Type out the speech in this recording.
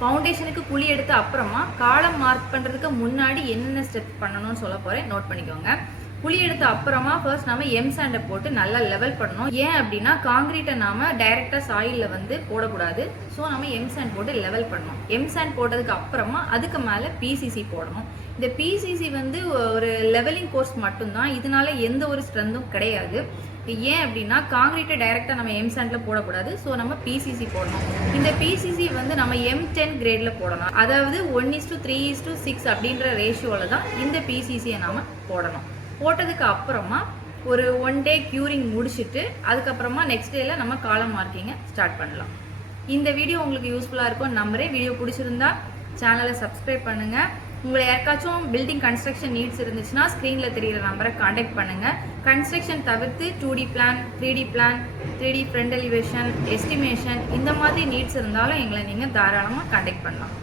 ஃபவுண்டேஷனுக்கு குழி எடுத்த அப்புறமா காலம் மார்க் பண்ணுறதுக்கு முன்னாடி என்னென்ன ஸ்டெப் பண்ணணும்னு சொல்ல போகிறேன், நோட் பண்ணிக்கோங்க. குழி எடுத்த அப்புறமா ஃபர்ஸ்ட் நம்ம எம் சாண்டை போட்டு நல்லா லெவல் பண்ணணும். ஏன் அப்படின்னா காங்கிரீட்டை நாம டைரெக்டாக சாயிலில் வந்து போடக்கூடாது. ஸோ நம்ம எம் சாண்ட் போட்டு லெவல் பண்ணணும். எம் சாண்ட் போட்டதுக்கு அப்புறமா அதுக்கு மேலே பிசிசி போடணும். இந்த பிசிசி வந்து ஒரு லெவலிங் கோர்ஸ் மட்டும்தான், இதனால எந்த ஒரு ஸ்ட்ரென்த்தும் கிடையாது. ஏன் அப்படின்னா காங்கிரீட்டை டைரெக்டாக நம்ம எம் சாண்டில் போடக்கூடாது. ஸோ நம்ம பிசிசி போடணும். இந்த பிசிசி வந்து நம்ம M10 கிரேடில் போடணும். அதாவது 1:3:6 அப்படின்ற ரேஷியோவில் தான் இந்த பிசிசியை நாம் போடணும். போட்டதுக்கு அப்புறமா ஒரு 1 டே க்யூரிங் முடிச்சுட்டு அதுக்கப்புறமா நெக்ஸ்ட் டேல நம்ம காலம் மார்க்கிங்கை ஸ்டார்ட் பண்ணலாம். இந்த வீடியோ உங்களுக்கு யூஸ்ஃபுல்லாக இருக்கும் நம்புறேன். வீடியோ பிடிச்சிருந்தா சேனலை சப்ஸ்கிரைப் பண்ணுங்கள். உங்களை யாருக்காச்சும் பில்டிங் கன்ஸ்ட்ரக்ஷன் நீட்ஸ் இருந்துச்சுன்னா ஸ்க்ரீனில் தெரிகிற நம்பரை காண்டாக்ட் பண்ணுங்கள். கன்ஸ்ட்ரக்ஷன் தவிர்த்து 2D plan, 3D plan, 3D front elevation, estimation இந்த மாதிரி நீட்ஸ் இருந்தாலும் எங்களை நீங்கள் தாராளமாக காண்டாக்ட் பண்ணலாம்.